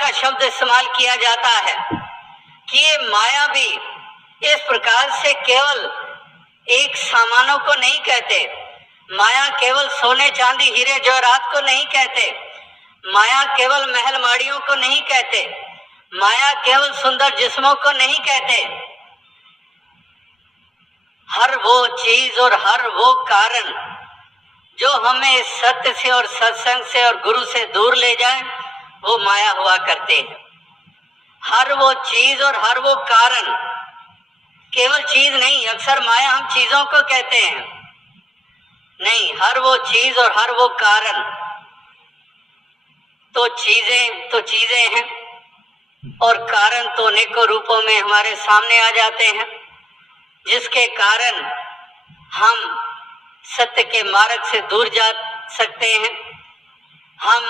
का शब्द इस्तेमाल किया जाता है कि ये माया भी इस प्रकार से केवल एक सामानों को नहीं कहते, माया केवल सोने चांदी हीरे जवाहरात को नहीं कहते, माया केवल महल माड़ियों को नहीं कहते, माया केवल सुंदर जिस्मों को नहीं कहते। हर वो चीज और हर वो कारण जो हमें इस सत्य से और सत्संग से और गुरु से दूर ले जाए, वो माया हुआ करते हैं। हर वो चीज और हर वो कारण, केवल चीज नहीं, अक्सर माया हम चीजों को कहते हैं, नहीं, हर वो चीज और हर वो कारण तो चीजें हैं और कारण तो अनेकों रूपों में हमारे सामने आ जाते हैं, जिसके कारण हम सत्य के मार्ग से दूर जा सकते हैं, हम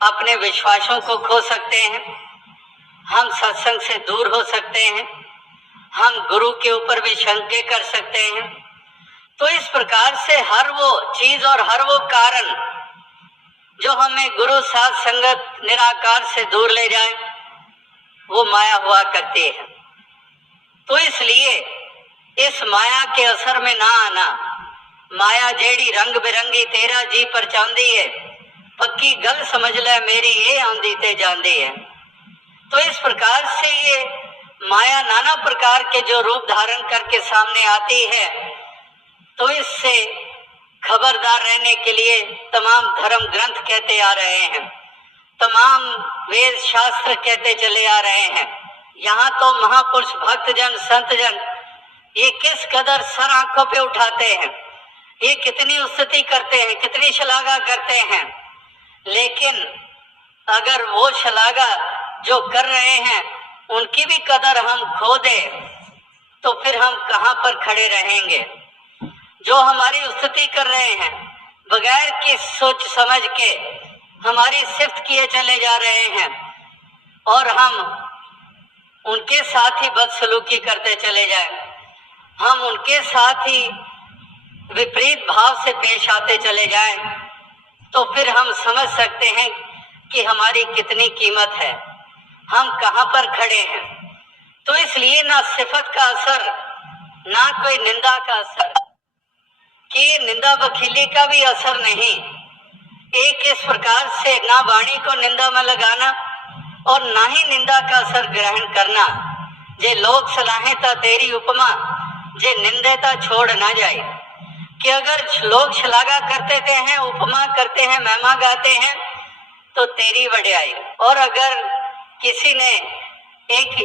अपने विश्वासों को खो सकते हैं, हम सत्संग से दूर हो सकते हैं, हम गुरु के ऊपर भी शंका कर सकते हैं। तो इस प्रकार से हर वो चीज और हर वो कारण जो हमें गुरु साथ संगत निराकार से दूर ले जाए, वो माया हुआ करती है। तो इसलिए इस माया के असर में ना आना, माया जेड़ी रंग बिरंगी तेरा जी पर चांदी है, पक्की गल समझ ले मेरी ये आंदी ते जांदी है। तो इस प्रकार से ये माया नाना प्रकार के जो रूप धारण करके सामने आती है, तो इससे खबरदार रहने के लिए तमाम धर्म ग्रंथ कहते आ रहे हैं, तमाम वेद शास्त्र कहते चले आ रहे हैं। यहाँ तो महापुरुष भक्तजन संतजन ये किस कदर सर आंखों पे उठाते हैं, ये कितनी स्तुति करते हैं, कितनी शलाघा करते हैं, लेकिन अगर वो शलाघा जो कर रहे हैं उनकी भी कदर हम खो दें, तो फिर हम कहाँ पर खड़े रहेंगे। जो हमारी स्तुति कर रहे हैं बगैर की सोच समझ के हमारी सिफ्त किए चले जा रहे हैं और हम उनके साथ ही बदसलूकी करते चले जाएं, हम उनके साथ ही विपरीत भाव से पेश आते चले जाएं, तो फिर हम समझ सकते हैं कि हमारी कितनी कीमत है, हम कहाँ पर खड़े हैं। तो इसलिए ना सिफत का असर, ना कोई निंदा का असर, कि निंदा वकीली का भी असर नहीं। एक इस प्रकार से ना वाणी को निंदा में लगाना और ना ही निंदा का असर ग्रहण करना। जे लोग सलाहें ता तेरी उपमा, जे निंदे ता छोड़ ना जाए। कि अगर लोग शलाघा करते हैं, उपमा करते हैं, महिमा गाते हैं, तो तेरी वड्याई, और अगर किसी ने एक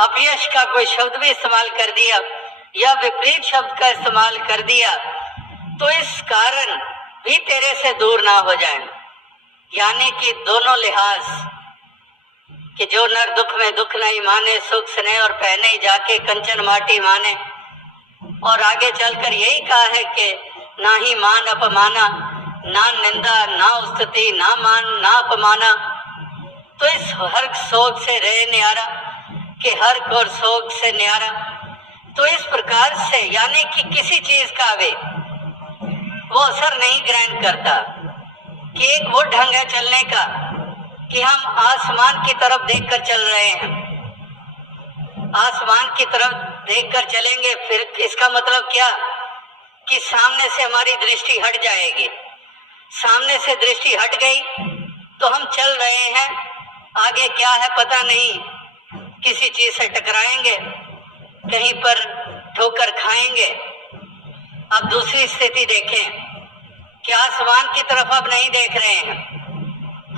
अपयश का कोई शब्द भी इस्तेमाल कर दिया या विपरीत शब्द का इस्तेमाल कर दिया, तो इस कारण भी तेरे से दूर ना हो जाए। यानी कि दोनों लिहाज, कि जो नर दुख में दुख नहीं माने, सुख स्नेह और पहने ही जाके कंचन माटी माने। और आगे चलकर यही कहा है कि ना ही मान अपमाना, ना निंदा ना स्तुति, ना मान ना अपमाना। तो इस हर शोक से रहे न्यारा, कि हर और शोक से न्यारा। तो इस प्रकार से यानी कि किसी चीज का भी वो असर नहीं ग्रहण करता, कि एक वो ढंग है चलने का कि हम आसमान की तरफ देखकर चल रहे हैं, आसमान की तरफ देखकर चलेंगे, फिर इसका मतलब क्या कि सामने से हमारी दृष्टि हट जाएगी। सामने से दृष्टि हट गई तो हम चल रहे हैं, आगे क्या है पता नहीं, किसी चीज से टकराएंगे, कहीं पर ठोकर खाएंगे। अब दूसरी स्थिति देखें कि आसमान की तरफ अब नहीं देख रहे हैं,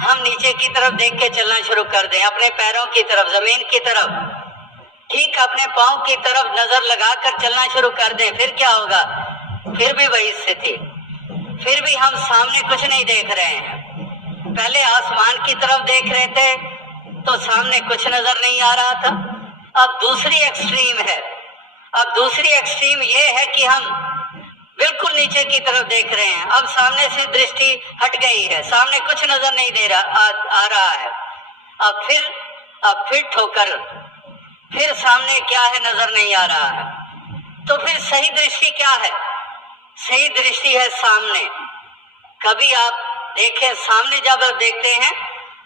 हम नीचे की तरफ देख के चलना शुरू कर दें, अपने पैरों की तरफ, जमीन की तरफ, ठीक अपने पांव की तरफ नजर लगाकर चलना शुरू कर दें। फिर क्या होगा? फिर भी वही स्थिति, फिर भी हम सामने कुछ नहीं देख रहे हैं। पहले आसमान की तरफ देख रहे थे तो सामने कुछ नजर नहीं आ रहा था। अब दूसरी एक्सट्रीम है, अब दूसरी एक्सट्रीम ये है कि हम बिल्कुल नीचे की तरफ देख रहे हैं, अब सामने से दृष्टि हट गई है, सामने कुछ नजर नहीं दे रहा आ रहा है। अब फिर ठोकर, फिर सामने क्या है नजर नहीं आ रहा है। तो फिर सही दृष्टि क्या है? सही दृष्टि है सामने। कभी आप देखें, सामने जब आप देखते हैं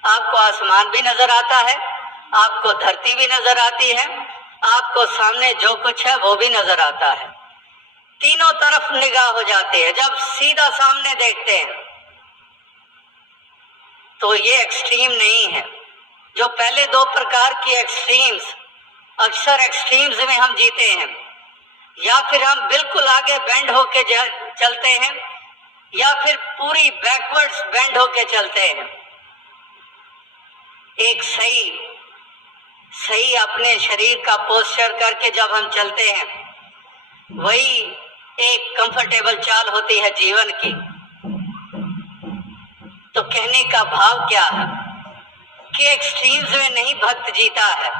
आपको आसमान भी नजर आता है, आपको धरती भी नजर आती है, आपको सामने जो कुछ है वो भी नजर आता है। तीनों तरफ निगाह हो जाती है। जब सीधा सामने देखते हैं तो ये एक्सट्रीम नहीं है। जो पहले दो प्रकार की एक्सट्रीम्स, अक्सर एक्सट्रीम्स में हम जीते हैं, या फिर हम बिल्कुल आगे बेंड होके चलते हैं, या फिर पूरी बैकवर्ड्स बेंड होके चलते हैं। एक सही अपने शरीर का पोस्चर करके जब हम चलते हैं, वही एक कंफर्टेबल चाल होती है जीवन की। तो कहने का भाव क्या है कि एक्सट्रीम्स में नहीं भक्त जीता है।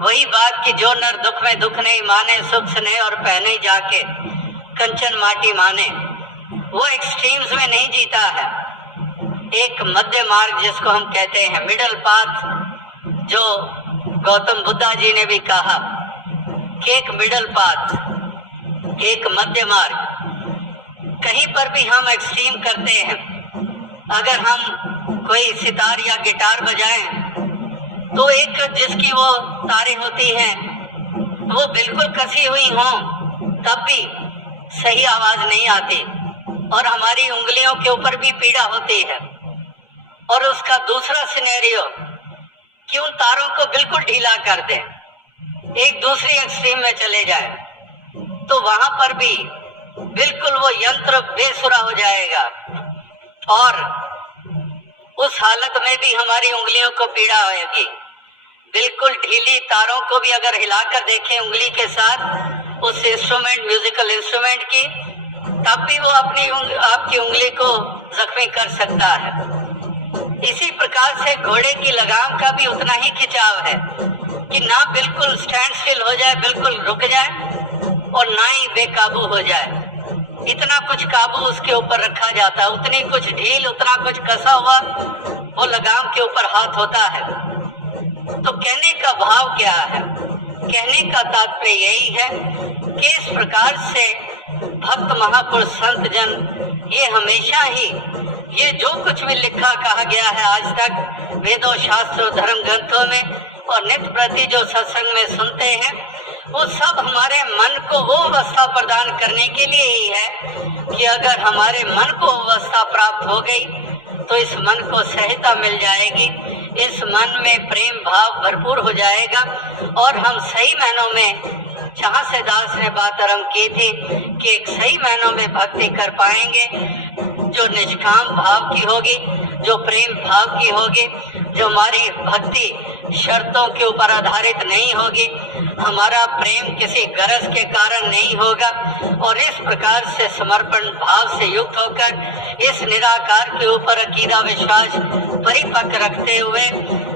वही बात कि जो नर दुख में दुख नहीं माने, सुख स्नेह और पहने जाके कंचन माटी माने, वो एक्सट्रीम्स में नहीं जीता है। एक मध्य मार्ग जिसको हम कहते हैं मिडल पाथ, जो गौतम बुद्धा जी ने भी कहा कि एक मिडल पाथ, एक मध्य मार्ग। कहीं पर भी हम एक्सट्रीम करते हैं। अगर हम कोई सितार या गिटार बजाएं तो एक जिसकी वो तारें होती हैं वो बिल्कुल कसी हुई हों तब भी सही आवाज नहीं आती, और हमारी उंगलियों के ऊपर भी पीड़ा होती है। और उसका दूसरा सिनेरियो कि उन तारों को बिल्कुल ढीला कर दें, एक दूसरी एक्सट्रीम में चले जाए, तो वहां पर भी बिल्कुल वो यंत्र बेसुरा हो जाएगा, और उस हालत में भी हमारी उंगलियों को पीड़ा होगी। बिल्कुल ढीली तारों को भी अगर हिलाकर देखें उंगली के साथ उस इंस्ट्रूमेंट, म्यूजिकल इंस्ट्रूमेंट की, तब भी वो आपकी उंगली को जख्मी कर सकता है। इसी प्रकार से घोड़े की लगाम का भी उतना ही खिंचाव है कि ना बिल्कुल स्टैंड स्टिल हो जाए, बिल्कुल रुक जाए, और ना ही बेकाबू हो जाए। इतना कुछ काबू उसके ऊपर रखा जाता है, उतनी कुछ ढील, उतना कुछ कसा हुआ वो लगाम के ऊपर हाथ होता है। तो कहने का भाव क्या है? कहने का तात्पर्य यही है कि इस प्रकार से भक्त महापुरुष संत जन ये हमेशा ही ये जो कुछ भी लिखा कहा गया है आज तक वेदों, शास्त्रों, धर्म ग्रंथों में और नित्य प्रति जो सत्संग में सुनते हैं, वो सब हमारे मन को वो अवस्था प्रदान करने के लिए ही है कि अगर हमारे मन को अवस्था प्राप्त हो गई तो इस मन को सहजता मिल जाएगी, इस मन में प्रेम भाव भरपूर हो जाएगा, और हम सही मायनों में, जहाँ से दास ने बात आरंभ की थी कि एक सही मायनों में भक्ति कर पाएंगे जो निष्काम भाव की होगी, जो प्रेम भाव की होगी, जो हमारी भक्ति शर्तों के ऊपर आधारित नहीं होगी, हमारा प्रेम किसी गरज के कारण नहीं होगा, और इस प्रकार से समर्पण भाव से युक्त होकर इस निराकार के ऊपर अकीदा विश्वास परिपक्व रखते हुए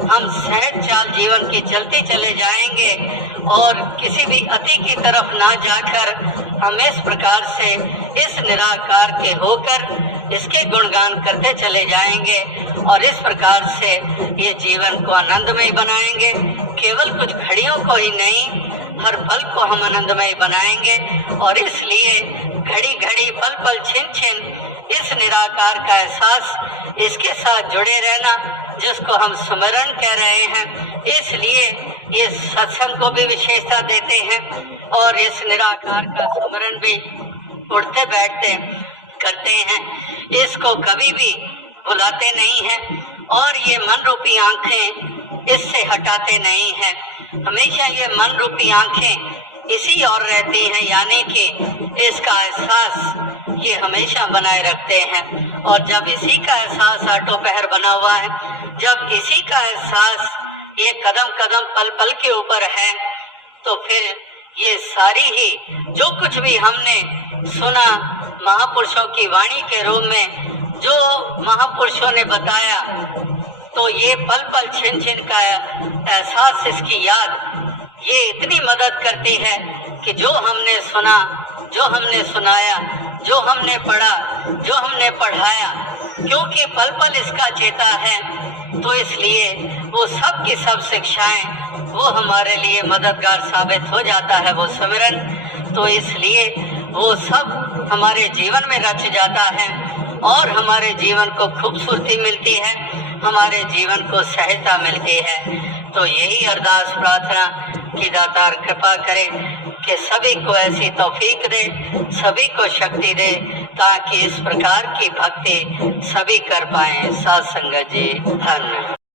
हम सहज चाल जीवन की चलते चले जाएंगे, और किसी भी अति की तरफ ना जाकर हम इस प्रकार से इस निराकार के होकर इसके गुणगान करते चले जाएंगे, और इस प्रकार से ये जीवन को आनंदमय बनाएंगे। केवल कुछ घड़ियों को ही नहीं, हर पल को हम आनंदमय बनाएंगे, और इसलिए घड़ी घड़ी पल पल छिन छिन इस निराकार का एहसास, इसके साथ जुड़े रहना, जिसको हम स्मरण कह रहे हैं, इसलिए ये सत्संग को भी विशेषता देते हैं, और इस निराकार का स्मरण भी उठते बैठते करते हैं। इसको कभी भी भुलाते नहीं हैं, और ये मन रूपी आंखें इससे हटाते नहीं हैं। हमेशा ये मन रूपी आंखें इसी और रहती हैं, यानी कि इसका एहसास ये हमेशा बनाए रखते हैं। और जब इसी का एहसास आटो पहर बना हुआ है, जब इसी का एहसास ये कदम कदम पल पल के ऊपर है, तो फिर ये सारी ही जो कुछ भी हमने सुना महापुरुषों की वाणी के रूप में, जो महापुरुषों ने बताया, तो ये पल पल छिन छिन का एहसास, इसकी याद ये इतनी मदद करती है कि जो हमने सुना, जो हमने सुनाया, जो हमने पढ़ा, जो हमने पढ़ाया, क्योंकि पल पल इसका चेता है, तो इसलिए वो सब की सब शिक्षाएं वो हमारे लिए मददगार साबित हो जाता है, वो सुमिरन। तो इसलिए वो सब हमारे जीवन में रच जाता है, और हमारे जीवन को खूबसूरती मिलती है, हमारे जीवन को सहजता मिलती है। तो यही अरदास प्रार्थना कि दातार कृपा करे कि सभी को ऐसी तौफीक दे, सभी को शक्ति दे, ताकि इस प्रकार की भक्ति सभी कर पाए। साध संगत जी धन्य।